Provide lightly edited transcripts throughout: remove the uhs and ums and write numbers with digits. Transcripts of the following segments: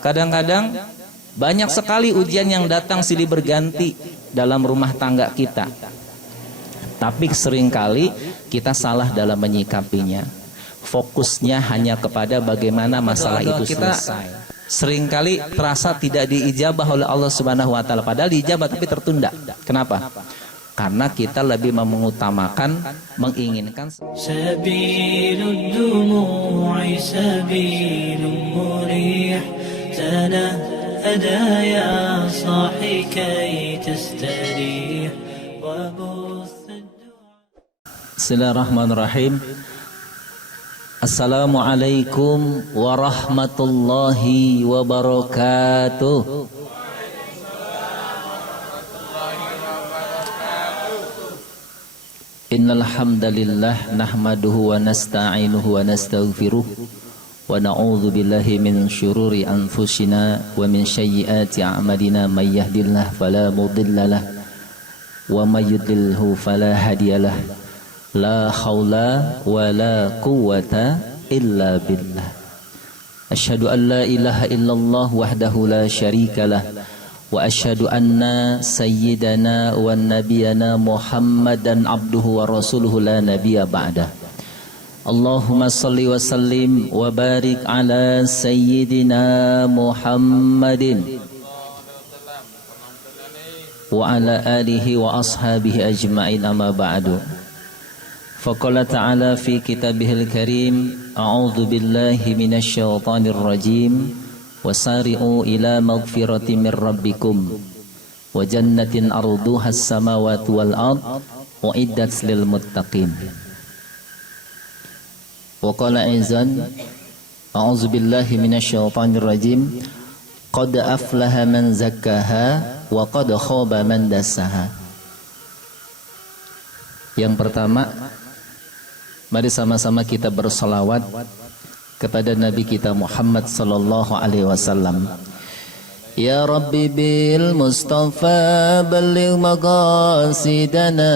Kadang-kadang banyak sekali ujian yang datang silih berganti dalam rumah tangga kita. Tapi seringkali kita salah dalam menyikapinya. Fokusnya hanya kepada bagaimana masalah itu selesai. Seringkali terasa tidak diijabah oleh Allah Subhanahu wa taala, padahal diijabah tapi tertunda. Kenapa? Karena kita lebih mengutamakan, menginginkan. Sabilud dumu'i sabilun murih, tanahada ya sahi kay tastarih wa buth. Bismillahirrahmanirrahim. Assalamualaikum warahmatullahi wabarakatuh. Innal hamdalillah nahmaduhu wa nasta'inuhu wa nastaghfiruh wa na'udzu billahi min syururi anfusina wa min sayyiati a'malina may yahdihillahu fala mudhillalah wa may yudlilhu fala hadiyalah. La haula wa la quwwata illa billah. Asyhadu an la ilaha illallah wahdahu la syarikalah wa asyhadu anna sayyidana wa nabiyana Muhammadan abduhu wa rasuluhu la nabiyya ba'da. Allahumma salli wa sallim wa barik ala sayyidina Muhammadin wa ala alihi wa ashabihi ajma'in, amma ba'du. Faqala ta'ala fi kitabihil karim, a'udzu billahi minasy syaithanir rajim, wasari'u ila maghfirati mir rabbikum wa jannatin arduhas samawati wal ard uiddat lil muttaqin. Wa qala aizan, a'udzu billahi minasy syaithanir rajim, qad aflaha man zakkaha wa qad khaba man dassaha. Yang pertama, mari sama-sama kita bersalawat kepada Nabi kita Muhammad sallallahu alaihi wasallam. Ya Rabbi bil Mustafa balligh maqasidana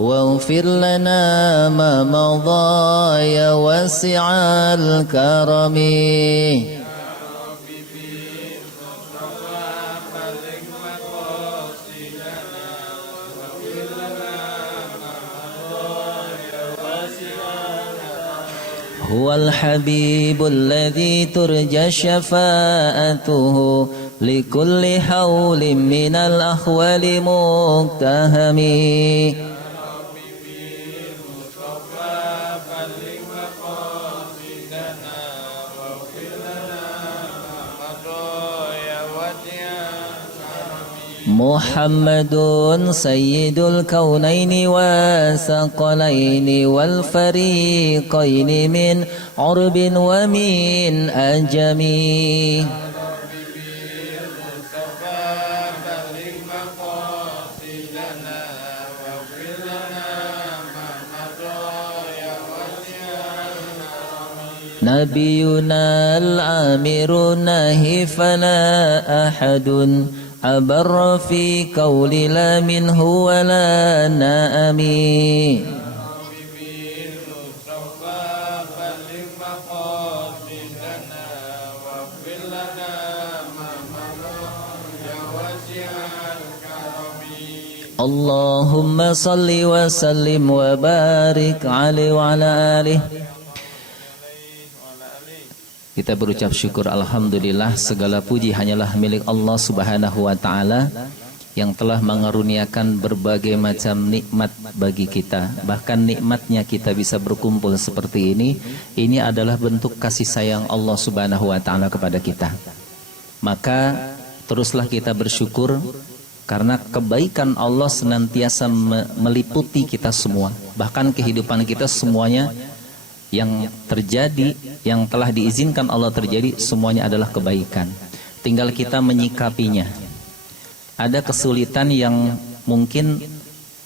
waghfir lana ma madha ya wasi'al karami. Huwal habibul ladzi turja syafa'atuhu likulli hawlim minal akhwali muktahami. Muhammadun sayyidul kaunaini wa saqalaini wal fariqaini min urbin wa min ajami. Nabiyuna al-amiru nahi fala ahadun abarra fi qawli la minhu wa la na'ami. Allahumma salli wa sallim wa barik alaihi wa ala alihi. Kita berucap syukur, alhamdulillah, segala puji hanyalah milik Allah Subhanahu wa taala yang telah mengaruniakan berbagai macam nikmat bagi kita. Bahkan nikmatnya kita bisa berkumpul seperti ini adalah bentuk kasih sayang Allah Subhanahu wa taala kepada kita. Maka teruslah kita bersyukur karena kebaikan Allah senantiasa meliputi kita semua. Bahkan kehidupan kita semuanya yang terjadi, yang telah diizinkan Allah terjadi, semuanya adalah kebaikan. Tinggal kita menyikapinya. Ada kesulitan yang mungkin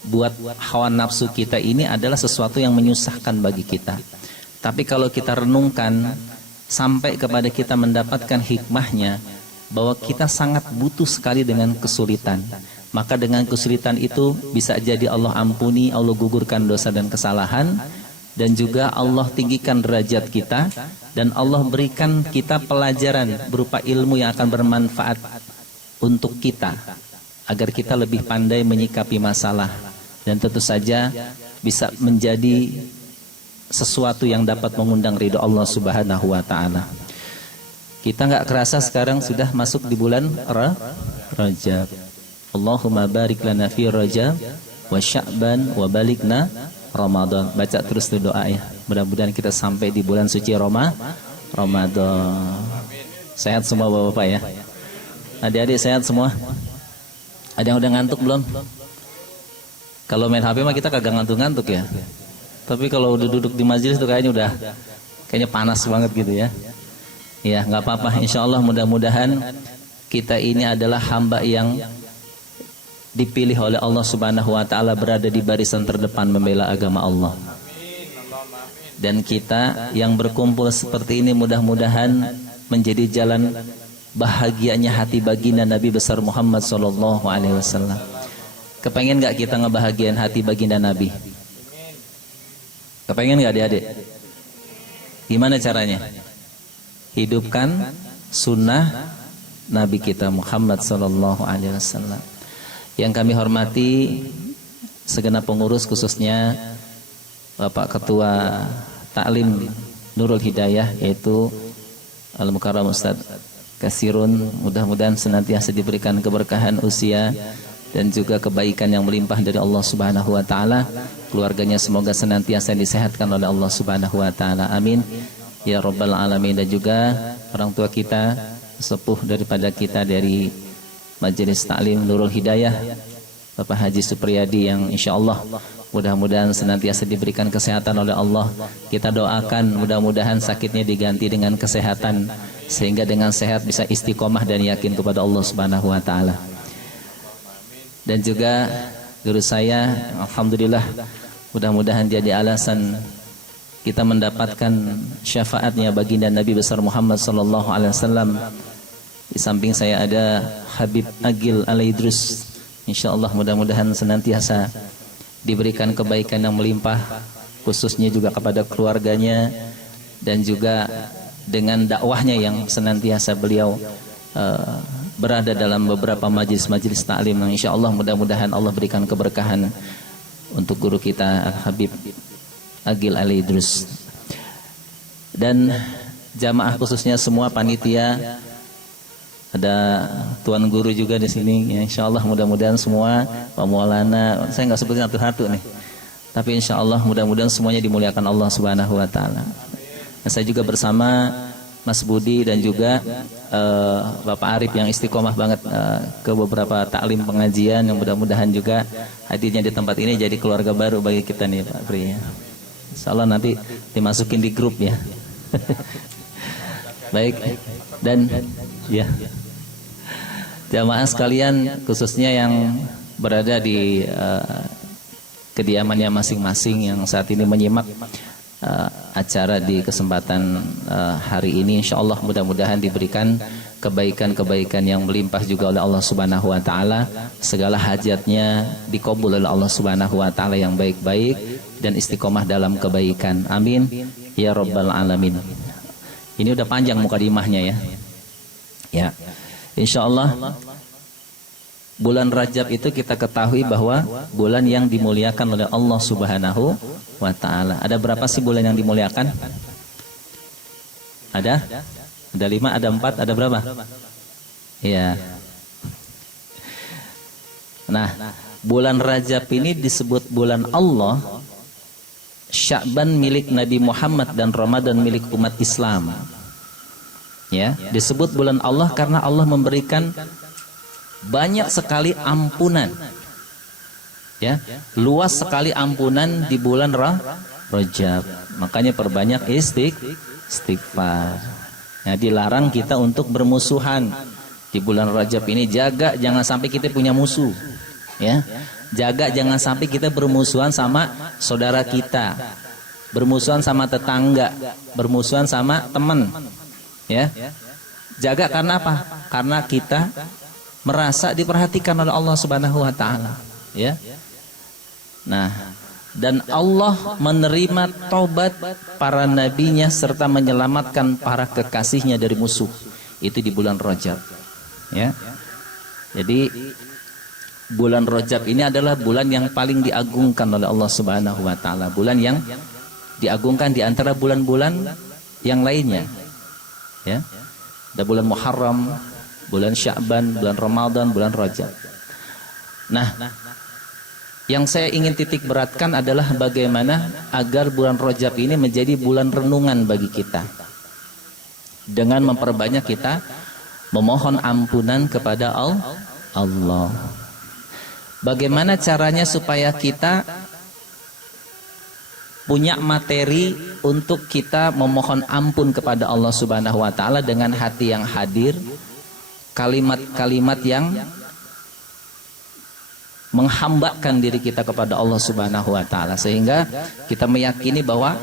buat hawa nafsu kita ini adalah sesuatu yang menyusahkan bagi kita. Tapi kalau kita renungkan sampai kepada kita mendapatkan hikmahnya, bahwa kita sangat butuh sekali dengan kesulitan. Maka dengan kesulitan itu bisa jadi Allah ampuni, Allah gugurkan dosa dan kesalahan. dan juga Allah tinggikan derajat kita, dan Allah berikan kita pelajaran berupa ilmu yang akan bermanfaat untuk kita agar kita lebih pandai menyikapi masalah, dan tentu saja bisa menjadi sesuatu yang dapat mengundang ridho Allah Subhanahu wa taala. Kita nggak kerasa sekarang sudah masuk di bulan Rajab. Allahumma barik lana fi Rajab wa Sya'ban wa balikna Ramadan. Baca terus tuh doa ya. Mudah-mudahan kita sampai di bulan suci Ramadan. Sehat semua Bapak-bapak ya. Adik-adik sehat semua? Ada yang udah ngantuk belum? Kalau main HP mah kita kagak ngantuk-ngantuk ya. Tapi kalau udah duduk di majelis tuh kayaknya panas banget gitu ya. Ya nggak apa-apa. Insya Allah mudah-mudahan kita ini adalah hamba yang dipilih oleh Allah Subhanahu wa taala berada di barisan terdepan membela agama Allah. Dan kita yang berkumpul seperti ini mudah-mudahan menjadi jalan bahagianya hati baginda Nabi besar Muhammad sallallahu alaihi wasallam. Kepengen enggak kita ngebahagiain hati baginda Nabi? Kepengen enggak adik-adik? Gimana caranya? Hidupkan sunnah Nabi kita Muhammad sallallahu alaihi wasallam. Yang kami hormati segenap pengurus, khususnya Bapak Ketua Taklim Nurul Hidayah, yaitu Al-Mukarram Ustaz Kasirun. Mudah-mudahan senantiasa diberikan keberkahan usia dan juga kebaikan yang melimpah dari Allah Subhanahu wa taala. Keluarganya semoga senantiasa disehatkan oleh Allah Subhanahu wa taala. Amin ya rabbal alamin. Dan juga orang tua kita, sepuh daripada kita dari Majelis Taklim Nurul Hidayah, Bapak Haji Supriyadi, yang insya Allah mudah-mudahan senantiasa diberikan kesehatan oleh Allah. Kita doakan mudah-mudahan sakitnya diganti dengan kesehatan, sehingga dengan sehat bisa istiqomah dan yakin kepada Allah Subhanahu wa taala. Dan juga guru saya, alhamdulillah, mudah-mudahan jadi alasan kita mendapatkan syafaatnya baginda Nabi besar Muhammad sallallahu alaihi wasallam. Di samping saya ada Habib Agil Alaidrus. Insyaallah mudah-mudahan senantiasa diberikan kebaikan yang melimpah, khususnya juga kepada keluarganya, dan juga dengan dakwahnya yang senantiasa beliau berada dalam beberapa majelis-majelis taklim. Insyaallah mudah-mudahan Allah berikan keberkahan untuk guru kita Habib Agil Alaidrus. Dan jamaah khususnya semua panitia, ada tuan guru juga di sini. Ya, insya Allah mudah-mudahan semua, Pak Maulana, saya nggak sebutin satu-satu nih, tapi insya Allah mudah-mudahan semuanya dimuliakan Allah Subhanahu wa taala. Dan saya juga bersama Mas Budi dan juga Bapak Arif yang istiqomah banget ke beberapa taklim pengajian, yang mudah-mudahan juga hadirnya di tempat ini jadi keluarga baru bagi kita nih Pak Pri. Insya Allah nanti dimasukin di grup ya. Baik, dan ya jamaah sekalian, khususnya yang berada di kediamannya masing-masing yang saat ini menyimak acara di kesempatan hari ini, insya Allah mudah-mudahan diberikan kebaikan-kebaikan yang melimpah juga oleh Allah Subhanahu wa taala. Segala hajatnya dikabul oleh Allah Subhanahu wa taala yang baik-baik, dan istiqomah dalam kebaikan. Amin ya rabbal alamin. Ini udah panjang mukadimahnya ya. Ya, insya Allah bulan Rajab itu kita ketahui bahwa bulan yang dimuliakan oleh Allah Subhanahu wa taala. Ada berapa sih bulan yang dimuliakan? Ada 5, ada 4, ada berapa? Iya. Nah, bulan Rajab ini disebut bulan Allah, Sya'ban milik Nabi Muhammad, dan Ramadan milik umat Islam. Ya, disebut bulan Allah karena Allah memberikan banyak sekali ampunan. Ya, luas sekali ampunan di bulan Rajab. Makanya perbanyak istighfar. Ya, dilarang kita untuk bermusuhan di bulan Rajab ini. Jaga jangan sampai kita punya musuh. Ya, jaga jangan sampai kita bermusuhan sama saudara kita, bermusuhan sama tetangga, bermusuhan sama teman. Ya, jaga karena apa? Karena kita merasa diperhatikan oleh Allah Subhanahu wa taala. Ya. Nah, dan Allah menerima taubat para nabinya serta menyelamatkan para kekasihnya dari musuh. Itu di bulan Rajab, ya. Jadi bulan Rajab ini adalah bulan yang paling diagungkan oleh Allah Subhanahu wa taala, bulan yang diagungkan di antara bulan-bulan yang lainnya. Ya. Ada bulan Muharram, bulan Sya'ban, bulan Ramadan, bulan Rajab. Nah, yang saya ingin titik beratkan adalah bagaimana agar bulan Rajab ini menjadi bulan renungan bagi kita. Dengan memperbanyak kita memohon ampunan kepada Allah. Bagaimana caranya supaya kita punya materi untuk kita memohon ampun kepada Allah Subhanahu wa taala dengan hati yang hadir, kalimat-kalimat yang menghambakan diri kita kepada Allah Subhanahu wa taala, sehingga kita meyakini bahwa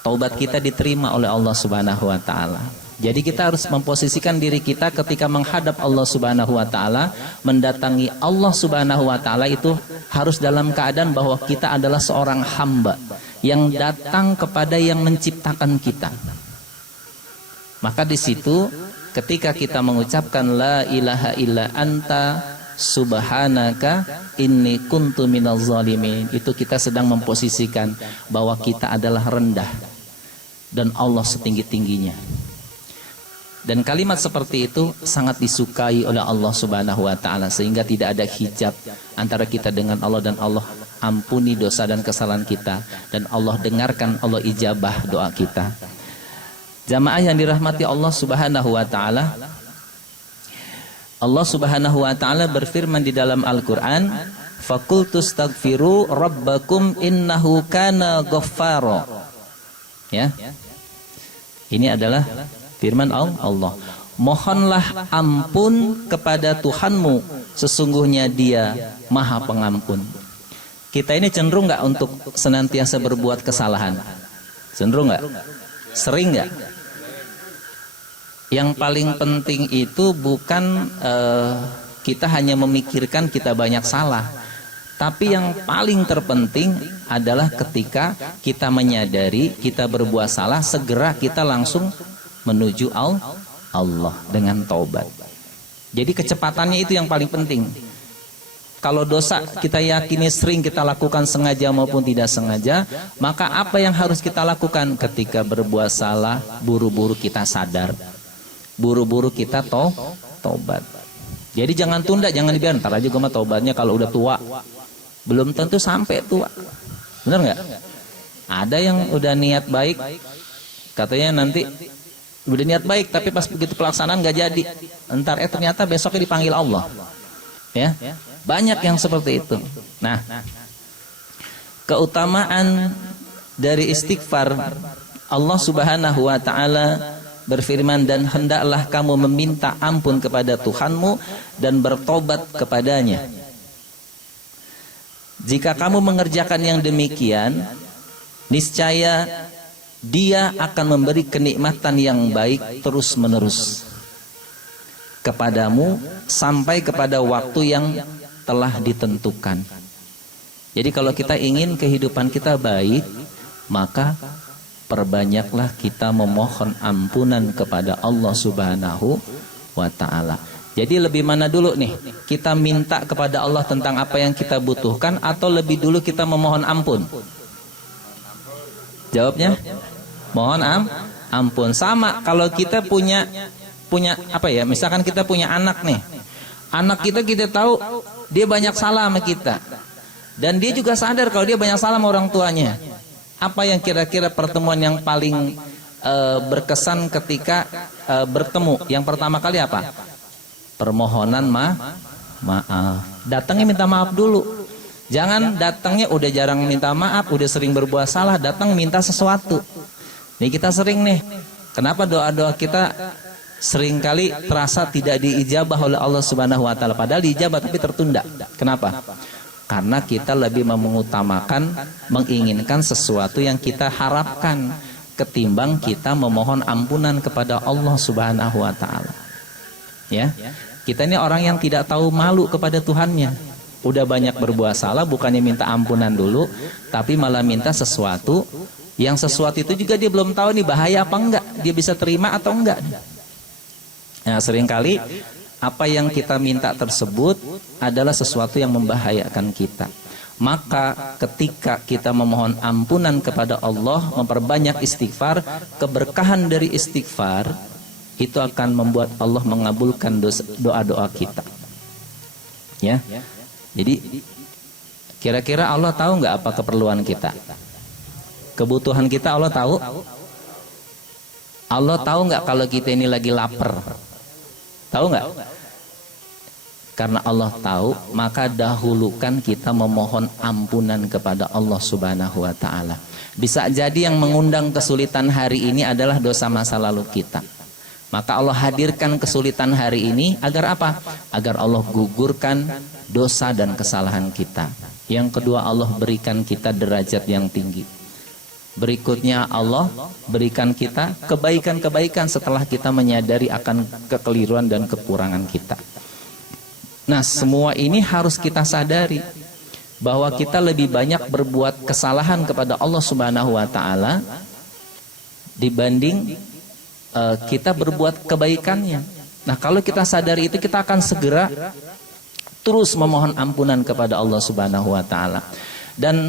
taubat kita diterima oleh Allah Subhanahu wa taala. Jadi kita harus memposisikan diri kita ketika menghadap Allah Subhanahu wa taala, mendatangi Allah Subhanahu wa taala itu harus dalam keadaan bahwa kita adalah seorang hamba yang datang kepada yang menciptakan kita. Maka di situ ketika kita mengucapkan la ilaha illa anta subhanaka inni kuntu minaz zalimin, itu kita sedang memposisikan bahwa kita adalah rendah dan Allah setinggi-tingginya. Dan kalimat seperti itu sangat disukai oleh Allah Subhanahu wa taala, sehingga tidak ada hijab antara kita dengan Allah, dan Allah ampuni dosa dan kesalahan kita, dan Allah dengarkan, Allah ijabah doa kita. Jamaah yang dirahmati Allah Subhanahu wa taala, Allah Subhanahu wa taala berfirman di dalam Al-Qur'an, "Faqultu astaghfiru rabbakum innahu kana ghaffara." Ya. Ini adalah firman Allah. Mohonlah ampun kepada Tuhanmu, sesungguhnya Dia Maha Pengampun. Kita ini cenderung nggak untuk senantiasa berbuat kesalahan? Cenderung nggak? Sering nggak? Yang paling penting itu bukan kita hanya memikirkan kita banyak salah, tapi yang paling terpenting adalah ketika kita menyadari kita berbuat salah, segera kita langsung menuju Allah dengan taubat. Jadi kecepatannya itu yang paling penting. Kalau dosa kita yakini sering kita lakukan sengaja maupun tidak sengaja, maka apa yang harus kita lakukan ketika berbuat salah? Buru-buru kita sadar, buru-buru kita taubat. Jadi jangan tunda, jangan dibiarkan. Ntar aja gue mah taubatnya kalau udah tua. Belum tentu sampai tua. Benar nggak? Ada yang udah niat baik, katanya nanti udah niat baik, tapi pas begitu pelaksanaan nggak jadi. Entar ternyata besoknya dipanggil Allah. Ya, banyak yang seperti itu. Nah, keutamaan dari istighfar, Allah Subhanahu wa taala berfirman, dan hendaklah kamu meminta ampun kepada Tuhanmu dan bertobat kepadanya. Jika kamu mengerjakan yang demikian, niscaya Dia akan memberi kenikmatan yang baik terus-menerus kepadamu sampai kepada waktu yang telah ditentukan. Jadi kalau kita ingin kehidupan kita baik, maka perbanyaklah kita memohon ampunan kepada Allah Subhanahu wa ta'ala. Jadi lebih mana dulu nih? Kita minta kepada Allah tentang apa yang kita butuhkan, atau lebih dulu kita memohon ampun? Jawabnya? Mohon ampun. Sama kalau kita punya apa ya? Misalkan kita punya anak nih. Anak kita tahu dia banyak salah sama kita. Dan dia juga sadar kalau dia banyak salah sama orang tuanya. Apa yang kira-kira pertemuan yang paling berkesan ketika bertemu? Yang pertama kali apa? Permohonan maaf. Datangnya minta maaf dulu. Jangan datangnya udah jarang minta maaf, udah sering berbuat salah, datang minta sesuatu. Nih kita sering nih. Kenapa doa-doa kita seringkali terasa tidak diijabah oleh Allah Subhanahu wa taala, padahal diijabah tapi tertunda. Kenapa? Karena kita lebih mengutamakan, menginginkan sesuatu yang kita harapkan ketimbang kita memohon ampunan kepada Allah Subhanahu wa taala. Ya. Kita ini orang yang tidak tahu malu kepada Tuhannya. Udah banyak berbuat salah, bukannya minta ampunan dulu, tapi malah minta sesuatu yang sesuatu itu juga dia belum tahu nih bahaya apa enggak, dia bisa terima atau enggak. Nah, seringkali apa yang kita minta tersebut adalah sesuatu yang membahayakan kita. Maka ketika kita memohon ampunan kepada Allah, memperbanyak istighfar, keberkahan dari istighfar itu akan membuat Allah mengabulkan doa-doa kita. Ya. Jadi kira-kira Allah tahu nggak apa keperluan kita? Kebutuhan kita Allah tahu? Allah tahu nggak kalau kita ini lagi lapar? Tahu nggak? Karena Allah tahu, maka dahulukan kita memohon ampunan kepada Allah Subhanahu wa Ta'ala. Bisa jadi yang mengundang kesulitan hari ini adalah dosa masa lalu kita. Maka Allah hadirkan kesulitan hari ini agar apa? Agar Allah gugurkan dosa dan kesalahan kita. Yang kedua, Allah berikan kita derajat yang tinggi. Berikutnya, Allah berikan kita kebaikan-kebaikan setelah kita menyadari akan kekeliruan dan kekurangan kita. Nah, semua ini harus kita sadari bahwa kita lebih banyak berbuat kesalahan kepada Allah Subhanahu wa Ta'ala dibanding kita berbuat kebaikannya. Nah, kalau kita sadari itu, kita akan segera terus memohon ampunan kepada Allah Subhanahu wa Ta'ala. Dan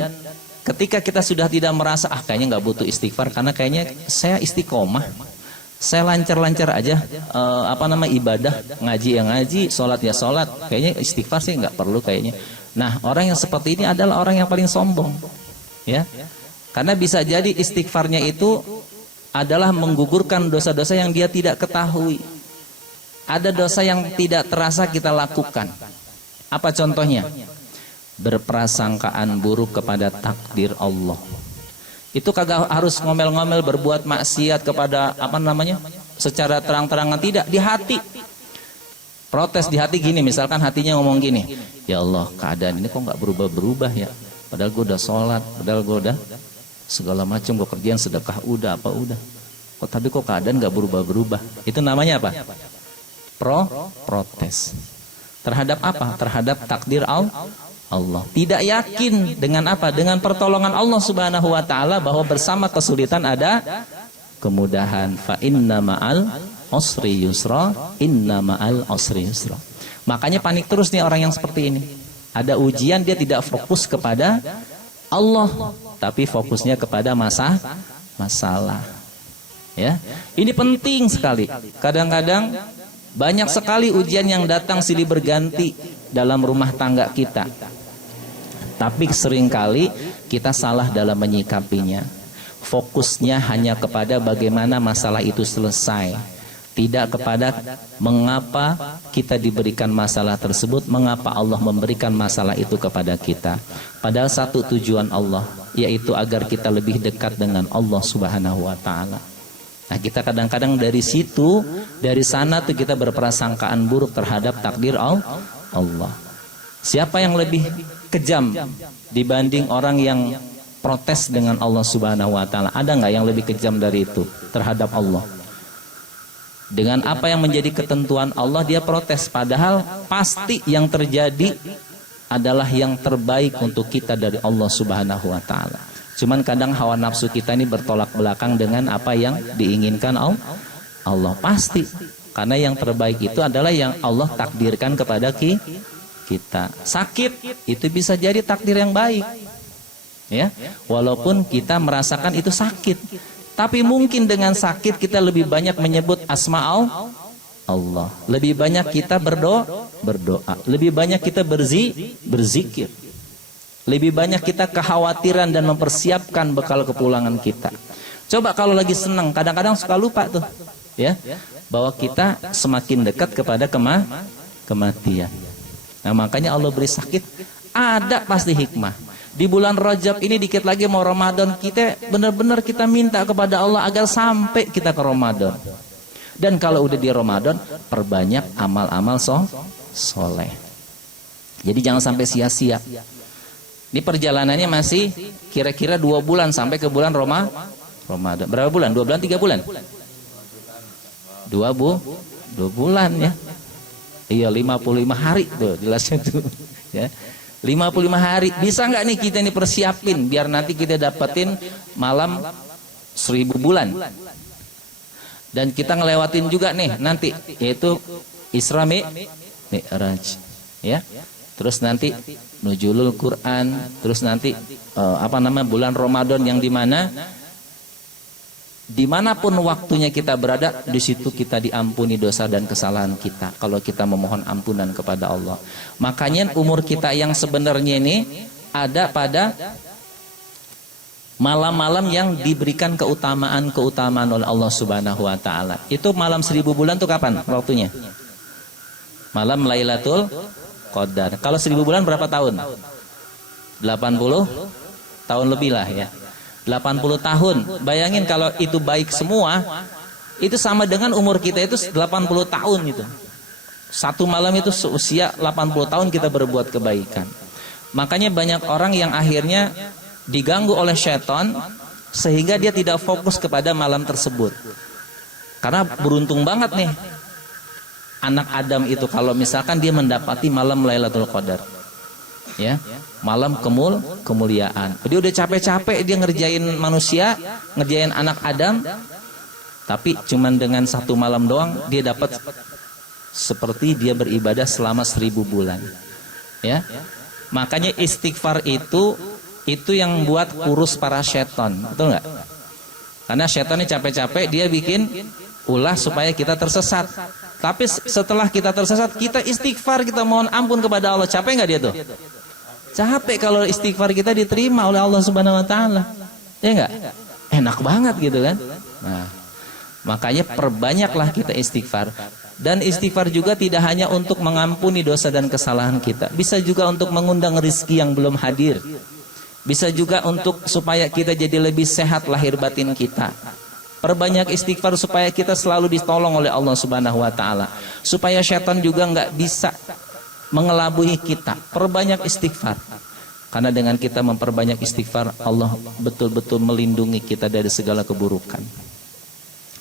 ketika kita sudah tidak merasa kayaknya nggak butuh istighfar karena kayaknya saya istiqomah, saya lancar-lancar aja ibadah, ngaji ya ngaji, sholat ya sholat, kayaknya istighfar sih nggak perlu kayaknya. Nah, orang yang seperti ini adalah orang yang paling sombong, ya, karena bisa jadi istighfarnya itu adalah menggugurkan dosa-dosa yang dia tidak ketahui. Ada dosa yang tidak terasa kita lakukan. Apa contohnya? Berprasangkaan buruk kepada takdir Allah. Itu kagak harus ngomel-ngomel berbuat maksiat kepada secara terang-terangan, tidak, di hati. Protes di hati gini, misalkan hatinya ngomong gini, ya Allah, keadaan ini kok nggak berubah-berubah ya, padahal gue udah sholat, padahal gue udah segala macam, gue kerjaan sedekah udah apa udah, tapi kok keadaan nggak berubah-berubah. Itu namanya apa? Protes terhadap apa? Terhadap takdir Allah. Tidak yakin dengan apa? Dengan pertolongan Allah Subhanahu wa Ta'ala, bahwa bersama kesulitan ada kemudahan. Fa inna ma'al usri yusra, inna ma'al usri yusra. Makanya panik terus nih orang yang seperti ini. Ada ujian, dia tidak fokus kepada Allah, tapi fokusnya kepada masalah. Ya, ini penting sekali. Kadang-kadang banyak sekali ujian yang datang silih berganti dalam rumah tangga kita. Tapi seringkali kita salah dalam menyikapinya. Fokusnya hanya kepada bagaimana masalah itu selesai, tidak kepada mengapa kita diberikan masalah tersebut, mengapa Allah memberikan masalah itu kepada kita. Padahal satu tujuan Allah, yaitu agar kita lebih dekat dengan Allah Subhanahu wa Ta'ala. Nah, kita kadang-kadang dari situ, dari sana tuh kita berprasangkaan buruk terhadap takdir Allah. Siapa yang lebih kejam dibanding orang yang protes dengan Allah Subhanahu wa Ta'ala? Ada nggak yang lebih kejam dari itu terhadap Allah? Dengan apa yang menjadi ketentuan Allah, dia protes, padahal pasti yang terjadi adalah yang terbaik untuk kita dari Allah Subhanahu wa Ta'ala. Cuman kadang hawa nafsu kita ini bertolak belakang dengan apa yang diinginkan Allah. Pasti, karena yang terbaik itu adalah yang Allah takdirkan kepada kita. Sakit itu bisa jadi takdir yang baik, ya, walaupun kita merasakan itu sakit. Tapi mungkin dengan sakit kita lebih banyak menyebut asma Allah, lebih banyak kita berdoa, lebih banyak kita berzikir, lebih banyak kita kekhawatiran dan mempersiapkan bekal kepulangan kita. Coba kalau lagi senang, kadang-kadang suka lupa tuh, ya, bahwa kita semakin dekat kepada kematian. Nah, makanya Allah beri sakit, ada pasti hikmah. Di bulan Rajab ini dikit lagi mau Ramadan, kita benar-benar kita minta kepada Allah agar sampai kita ke Ramadan. Dan kalau udah di Ramadan, perbanyak amal-amal soleh. Jadi jangan sampai sia-sia. Ini perjalanannya masih kira-kira 2 bulan sampai ke bulan Ramadan. Berapa bulan? 2 bulan, 3 bulan? 2 bulan ya. Iya, 55 hari tuh jelasnya tuh, ya. 55 hari. Bisa nggak nih kita ini persiapin biar nanti kita dapetin malam 1000 bulan. Dan kita ngelewatin juga nih nanti, yaitu Isra Mi'raj, ya. Terus nanti nuzulul Quran, terus nanti bulan Ramadan yang dimana dimanapun waktunya kita berada, di situ kita diampuni dosa dan kesalahan kita kalau kita memohon ampunan kepada Allah. Makanya umur kita yang sebenarnya ini ada pada malam-malam yang diberikan keutamaan oleh Allah Subhanahu wa taala. Itu malam 1000 bulan tuh kapan waktunya? Malam Lailatul Qadar. Kalau 1000 bulan berapa tahun? 80 tahun lebih lah ya. 80 tahun. Bayangin kalau itu baik semua, itu sama dengan umur kita itu 80 tahun gitu. Satu malam itu seusia 80 tahun kita berbuat kebaikan. Makanya banyak orang yang akhirnya diganggu oleh syaitan sehingga dia tidak fokus kepada malam tersebut. Karena beruntung banget nih anak Adam itu kalau misalkan dia mendapati malam Lailatul Qadar. Ya, malam kemuliaan. Dia udah capek-capek dia ngerjain manusia, ngerjain anak Adam, tapi cuman dengan satu malam doang dia dapat seperti dia beribadah selama 1000 bulan. Ya, makanya istighfar itu yang buat kurus para setan, betul nggak? Karena setan ini capek-capek dia bikin ulah supaya kita tersesat. Tapi setelah kita tersesat, kita istighfar, kita mohon ampun kepada Allah. Capek nggak dia tuh? Capek kalau istighfar kita diterima oleh Allah Subhanahu wa taala. Ya enggak? Enak banget gitu kan? Nah, makanya perbanyaklah kita istighfar. Dan istighfar juga tidak hanya untuk mengampuni dosa dan kesalahan kita. Bisa juga untuk mengundang rezeki yang belum hadir. Bisa juga untuk supaya kita jadi lebih sehat lahir batin kita. Perbanyak istighfar supaya kita selalu ditolong oleh Allah Subhanahu wa taala. Supaya syaitan juga enggak bisa mengelabui kita. Perbanyak istighfar. Karena dengan kita memperbanyak istighfar, Allah betul-betul melindungi kita dari segala keburukan.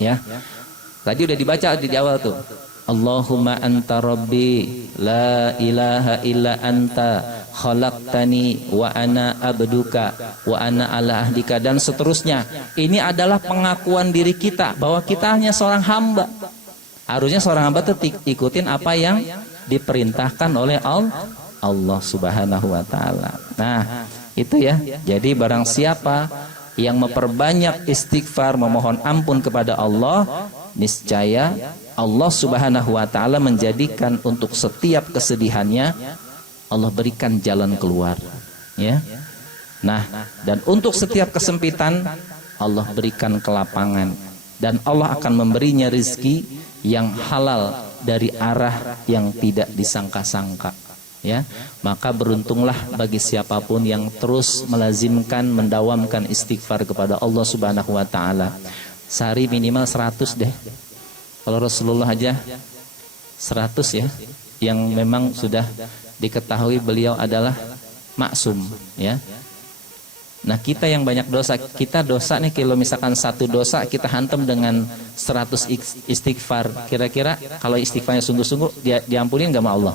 Ya. Tadi udah dibaca di awal tuh. Allahumma anta rabbi la ilaha illa anta khalaqtani wa ana abduka wa ana ala ahdika, dan seterusnya. Ini adalah pengakuan diri kita bahwa kita hanya seorang hamba. Harusnya seorang hamba tuh ikutin apa yang diperintahkan oleh Allah Subhanahu wa taala. Nah, itu ya. Jadi barang siapa yang memperbanyak istighfar, memohon ampun kepada Allah, niscaya Allah Subhanahu wa taala menjadikan untuk setiap kesedihannya Allah berikan jalan keluar, ya. Nah, dan untuk setiap kesempitan Allah berikan kelapangan, dan Allah akan memberinya rezeki yang halal dari arah yang tidak disangka-sangka, ya. Maka beruntunglah bagi siapapun yang terus melazimkan, mendawamkan istighfar kepada Allah Subhanahu wa taala. Sehari minimal 100 deh. Kalau Rasulullah aja 100 ya, yang memang sudah diketahui beliau adalah maksum, ya. Nah, kita yang banyak dosa, kita dosa nih, kalau misalkan satu dosa kita hantam dengan 100 istighfar, kira-kira kalau istighfarnya sungguh-sungguh diampunin gak sama Allah?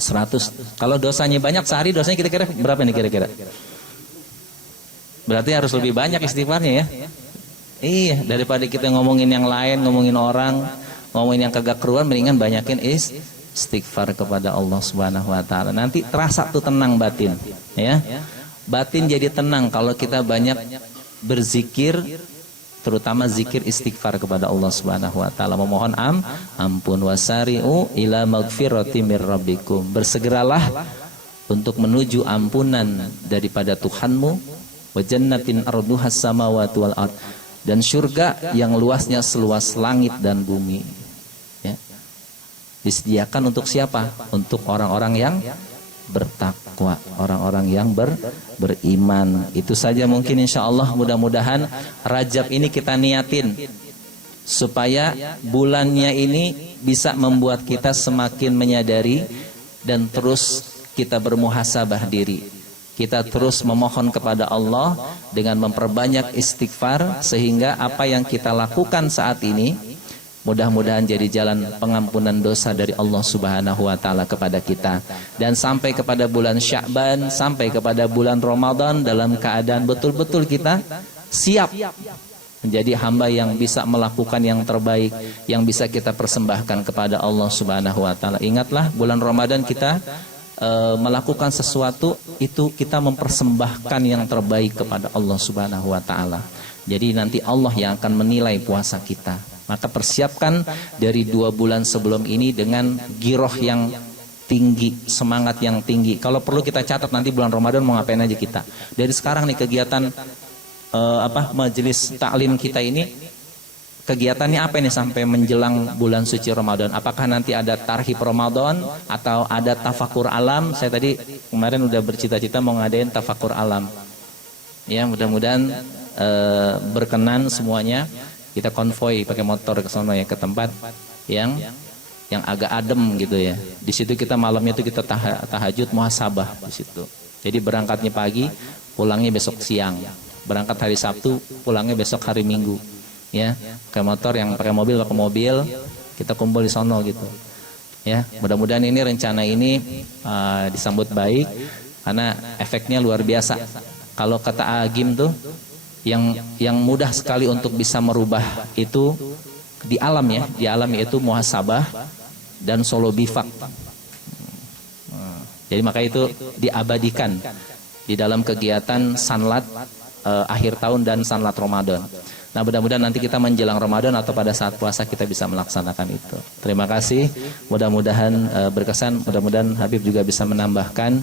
100. Kalau dosanya banyak, sehari dosanya kira-kira berapa nih kira-kira? Berarti harus lebih banyak istighfarnya ya. Iya, daripada kita ngomongin yang lain, ngomongin orang, ngomongin yang kagak keruan, mendingan banyakin istighfar kepada Allah Subhanahu wa taala. Nanti terasa tuh tenang batin, ya. Batin jadi tenang kalau kita banyak berzikir, terutama zikir istighfar kepada Allah Subhanahu wa taala, memohon ampun. Wasari'u ila magfirati mir rabbikum. Bersegeralah untuk menuju ampunan daripada Tuhanmu, wa jannatin arduhas samawati wal ard, dan surga yang luasnya seluas langit dan bumi, ya. Disediakan untuk siapa? Untuk orang-orang yang bertakwa, orang-orang yang beriman. Itu saja mungkin, insya Allah. Mudah-mudahan Rajab ini kita niatin supaya bulannya ini bisa membuat kita semakin menyadari dan terus kita bermuhasabah diri. Kita terus memohon kepada Allah dengan memperbanyak istighfar, sehingga apa yang kita lakukan saat ini Mudah-mudahan jadi jalan pengampunan dosa dari Allah Subhanahu wa taala kepada kita. Dan sampai kepada bulan Sya'ban, sampai kepada bulan Ramadan dalam keadaan betul-betul kita siap menjadi hamba yang bisa melakukan yang terbaik, yang bisa kita persembahkan kepada Allah Subhanahu wa taala. Ingatlah, bulan Ramadan kita melakukan sesuatu itu kita mempersembahkan yang terbaik kepada Allah Subhanahu wa taala. Jadi nanti Allah yang akan menilai puasa kita. Maka persiapkan dari 2 bulan sebelum ini dengan giroh yang tinggi, semangat yang tinggi. Kalau perlu kita catat nanti bulan Ramadan mau ngapain aja kita. Dari sekarang nih kegiatan majelis taklim kita ini, kegiatannya apa nih sampai menjelang bulan suci Ramadan? Apakah nanti ada tarhib Ramadan atau ada tafakur alam? Saya tadi kemarin udah bercita-cita mau ngadain tafakur alam. Ya, mudah-mudahan berkenan semuanya. Kita konvoy pakai motor ke sana ya, ke tempat yang agak adem gitu ya. Di situ kita malamnya itu kita tahajud muhasabah di situ. Jadi berangkatnya pagi, pulangnya besok siang. Berangkat hari Sabtu, pulangnya besok hari Minggu. Ya, ke motor, yang pakai mobil, kita kumpul di sono gitu. Ya, mudah-mudahan ini rencana ini disambut baik karena efeknya luar biasa. Kalau kata Agim tuh yang mudah sekali untuk bisa merubah itu di alam ya, di alam yaitu muhasabah dan solo bifak. Jadi maka itu diabadikan di dalam kegiatan sanlat akhir tahun dan sanlat Ramadan. Nah, mudah-mudahan nanti kita menjelang Ramadan atau pada saat puasa kita bisa melaksanakan itu. Terima kasih. Mudah-mudahan berkesan. Mudah-mudahan Habib juga bisa menambahkan.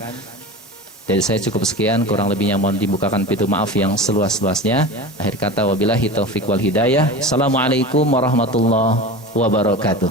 Dari saya cukup sekian, kurang lebihnya mohon dibukakan pintu maaf yang seluas-luasnya. Akhir kata wabillahi taufik wal hidayah. Assalamualaikum warahmatullahi wabarakatuh.